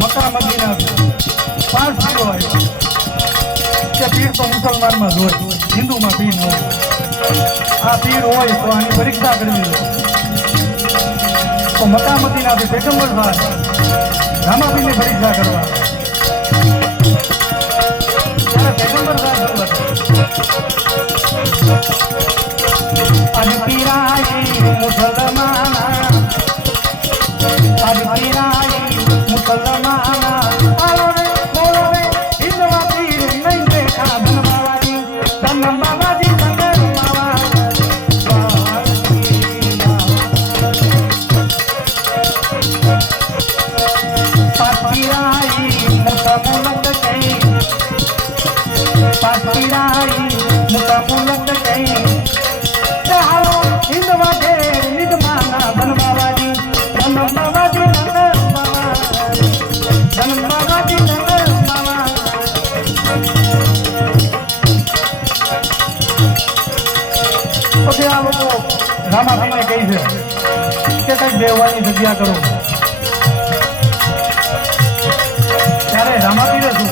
Mecca Medina 5 પીરો આવ્યા કે પીર તો મુસલમાનમાં જ હોય, હિન્દુમાં પીર ન હોય. આ પીર હોય તો આની પરીક્ષા કરવી હોય. તો મક્કા મદીનાથી પેગમ્બર સાહેબ રામાપીરની પરીક્ષા કરવા ત્યારે પેગમ્બર સાહેબ પીરાઈ મુસલમાના, આજ પીરાઈ મુસલમાના, આલો રે બોલો રે હિન્દવા પીર નહીં દેખા ધન બાવાજી, ધન બાવાજી ધન પછી આ લોકો રામાપીરને કહે છે કે કઈ બેહવાની જગ્યા કરો. ત્યારે રામાપીરે શું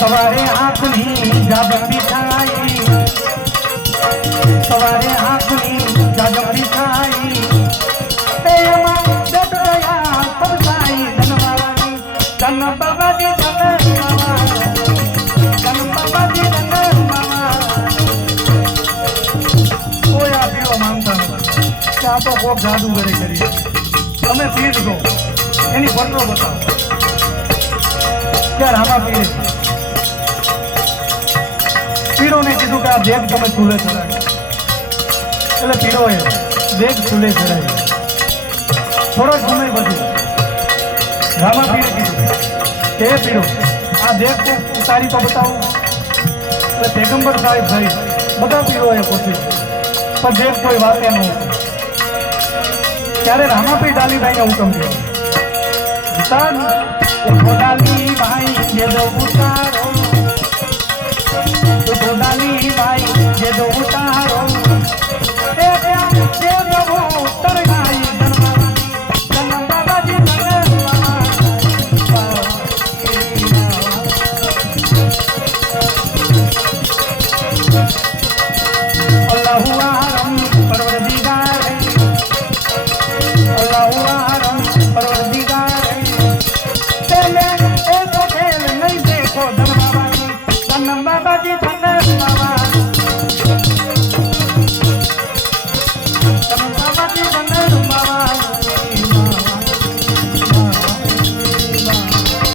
સવારે આંખની જાજમ બિછાઈ, સવારે આંખની જાજમ બિછાઈ, તેમાં બેઠ ગયા પરસાઈ ધન બાબાજી, ધન બાબાજી ધન બાબાજી ધન બાબા. કોઈ આ પીરો માનતા નથી કે આ તો કોક જાદુગરી કરી. તમે પીર છો એની ફોટો બતાવો કે રામાપીરે પીરોને કીધું કે આ દેગ તમે ચૂલે ચડાવી. એટલે પીરોએ દેગ ચૂલે ચડાવી. થોડો સમય પછી રામાપીરે કીધું કે એ પીરો આ દેગ ઉતારી તો બતાવું. એટલે પેગમ્બર સાહેબ સહિત બધા પીરોએ પૂછ્યું પણ દેગ કોઈ વાતે ન હતું. ત્યારે રામાપીર ડાલીભાઈને હુકમ થયો, ડાલીભાઈ જે દો ઉતારો, ડાલીભાઈ જે દો ઉતારો, એ પ્રભુ તરગાઈ ધન બાબાજી ધન અલ્લાહુ આરમ પરવરદિગાર, અલ્લાહુ આરમ પરવરદિગાર, તેમે એકો ખેલ નહીં દેખો ધન બાબાજી, ધન બાબાજી ધન બાબા.